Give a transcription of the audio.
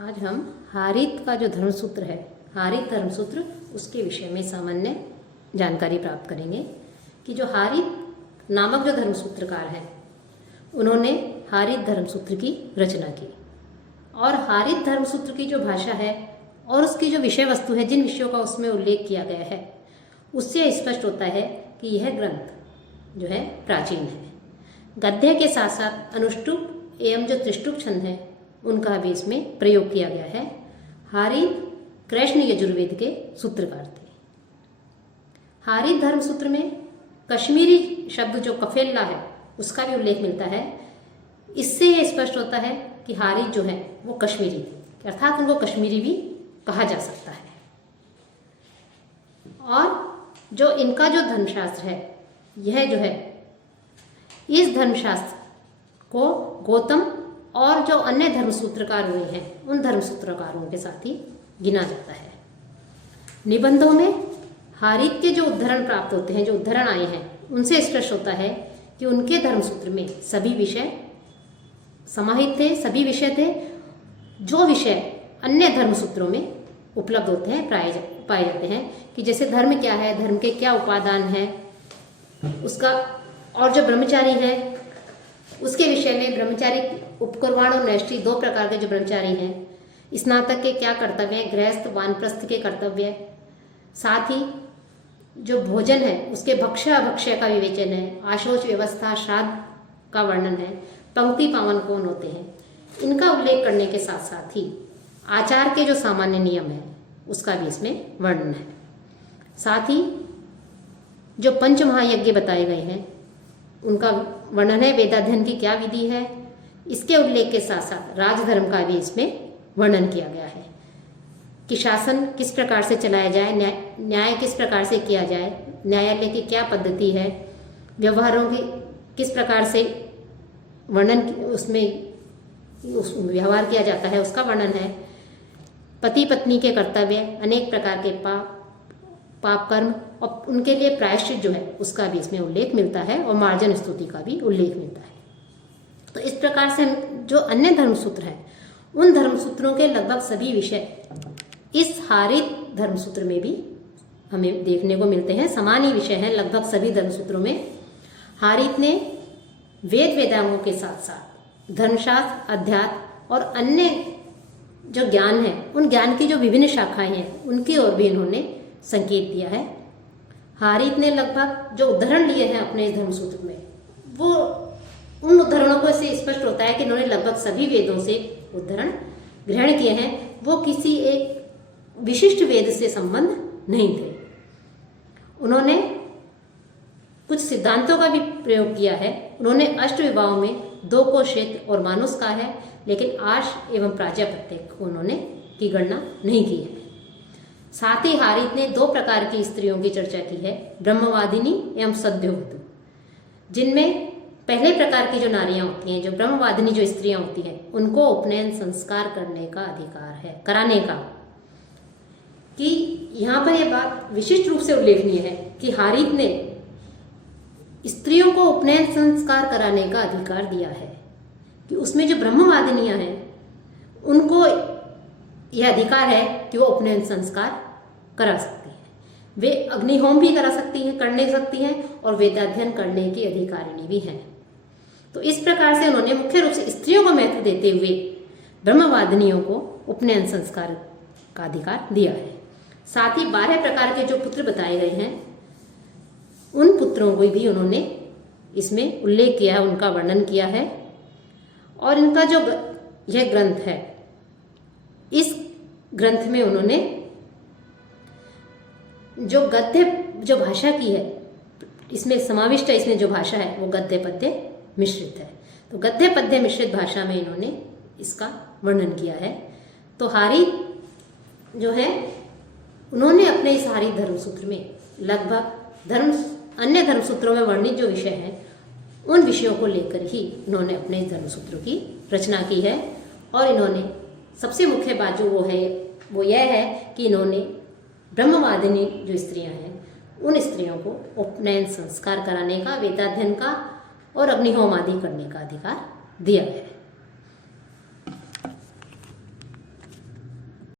आज हम हारित का जो धर्मसूत्र है, हारित धर्मसूत्र, उसके विषय में सामान्य जानकारी प्राप्त करेंगे कि जो हारित नामक जो धर्मसूत्रकार हैं उन्होंने हारित धर्मसूत्र की रचना की। और हारित धर्मसूत्र की जो भाषा है और उसकी जो विषय वस्तु है, जिन विषयों का उसमें उल्लेख किया गया है, उससे स्पष्ट होता है कि यह ग्रंथ जो है प्राचीन है। गद्य के साथ साथ अनुष्टुप एवं जो त्रिष्टुप छंद है उनका भी इसमें प्रयोग किया गया है। हारित कृष्ण यजुर्वेद के सूत्रकार थे। हारित धर्मसूत्र में कश्मीरी शब्द जो कफेल्ला है उसका भी उल्लेख मिलता है। इससे यह स्पष्ट होता है कि हारित जो है वो कश्मीरी थे, अर्थात उनको कश्मीरी भी कहा जा सकता है। और जो इनका जो धर्मशास्त्र है, यह जो है इस धर्मशास्त्र को गौतम और जो अन्य धर्मसूत्रकार हुए हैं उन धर्मसूत्रकारों के साथ ही गिना जाता है। निबंधों में हारित के जो उद्धरण प्राप्त होते हैं, जो उद्धरण आए हैं, उनसे स्पष्ट होता है कि उनके धर्मसूत्र में सभी विषय समाहित थे, सभी विषय थे जो विषय अन्य धर्मसूत्रों में उपलब्ध होते हैं, पाए जाते हैं। कि जैसे धर्म क्या है, धर्म के क्या उपादान है उसका, और जो ब्रह्मचारी है उसके विषय में ब्रह्मचारी उपकुर्वाण और नैष्ठि दो प्रकार के जो ब्रह्मचारी हैं, स्नातक के क्या कर्तव्य है, गृहस्थ वानप्रस्थ के कर्तव्य, साथ ही जो भोजन है उसके भक्ष्य अभक्ष्य का विवेचन है, आशोच व्यवस्था श्राद्ध का वर्णन है, पंक्ति पावन कौन होते हैं, इनका उल्लेख करने के साथ साथ ही आचार के जो सामान्य नियम है उसका भी इसमें वर्णन है। साथ ही जो पंच महायज्ञ बताए गए हैं उनका वर्णन है, वेदाध्ययन की क्या विधि है, इसके उल्लेख के साथ साथ राजधर्म का भी इसमें वर्णन किया गया है कि शासन किस प्रकार से चलाया जाए, न्याय किस प्रकार से किया जाए, न्यायालय की क्या पद्धति है, व्यवहारों की किस प्रकार से वर्णन उसमें व्यवहार किया जाता है उसका वर्णन है, पति पत्नी के कर्तव्य, अनेक प्रकार के पाप कर्म और उनके लिए प्रायश्चित जो है उसका भी इसमें उल्लेख मिलता है, और मार्जन स्तुति का भी उल्लेख मिलता है। तो इस प्रकार से जो अन्य धर्मसूत्र हैं उन धर्मसूत्रों के लगभग सभी विषय इस हारित धर्मसूत्र में भी हमें देखने को मिलते हैं। समान ही विषय हैं लगभग सभी धर्मसूत्रों में। हारित ने वेद वेदांगों के साथ साथ धर्मशास्त्र, अध्यात्म और अन्य जो ज्ञान है उन ज्ञान की जो विभिन्न शाखाएं हैं उनकी ओर भी इन्होंने संकेत दिया है। हारित ने लगभग जो उदाहरण लिए हैं अपने इस धर्मसूत्र में, वो उन उदाहरणों को से स्पष्ट होता है कि इन्होंने लगभग सभी वेदों से उदाहरण ग्रहण किए हैं। वो किसी एक विशिष्ट वेद से संबंध नहीं थे। उन्होंने कुछ सिद्धांतों का भी प्रयोग किया है। उन्होंने अष्ट विभागों में 2 को क्षेत्र और मानुष का है, लेकिन आश एवं प्राजापत्य को उन्होंने की गणना नहीं की है। साथ ही हारित ने 2 प्रकार की स्त्रियों की चर्चा की है, ब्रह्मवादिनी एवं सद्योवतु, जिनमें पहले प्रकार की जो नारियां होती हैं, जो ब्रह्मवादिनी जो स्त्रियां होती हैं, उनको उपनयन संस्कार करने का अधिकार है, कराने का। कि यहाँ पर यह बात विशिष्ट रूप से उल्लेखनीय है कि हारित ने स्त्रियों को उपनयन संस्कार कराने का अधिकार दिया है, कि उसमें जो ब्रह्मवादिनियां हैं उनको यह अधिकार है कि वो उपनयन संस्कार करा सकती हैं। वे अग्निहोम भी करा सकती हैं, करने सकती हैं, और वेदाध्ययन करने की अधिकारिणी भी हैं। तो इस प्रकार से उन्होंने मुख्य रूप से स्त्रियों को महत्व देते हुए ब्रह्मवादिनियों को उपनयन संस्कार का अधिकार दिया है। साथ ही 12 प्रकार के जो पुत्र बताए गए हैं उन पुत्रों को भी उन्होंने इसमें उल्लेख किया है, उनका वर्णन किया है। और इनका जो यह ग्रंथ है, इस ग्रंथ में उन्होंने जो गद्य जो भाषा की है, इसमें समाविष्ट है, इसमें जो भाषा है वो गद्य पद्य मिश्रित है। तो गद्य पद्य मिश्रित भाषा में इन्होंने इसका वर्णन किया है। तो हारित जो है उन्होंने अपने इस हारित धर्मसूत्र में लगभग अन्य धर्मसूत्रों में वर्णित जो विषय हैं उन विषयों को लेकर ही इन्होंने अपने इस धर्मसूत्र की रचना की है। और इन्होंने सबसे मुख्य बात जो वो यह है कि इन्होंने ब्रह्मवादिनी जो स्त्रियां हैं उन स्त्रियों को उपनयन संस्कार कराने का, वेदाध्ययन का और अग्निहोम आदि करने का अधिकार दिया है।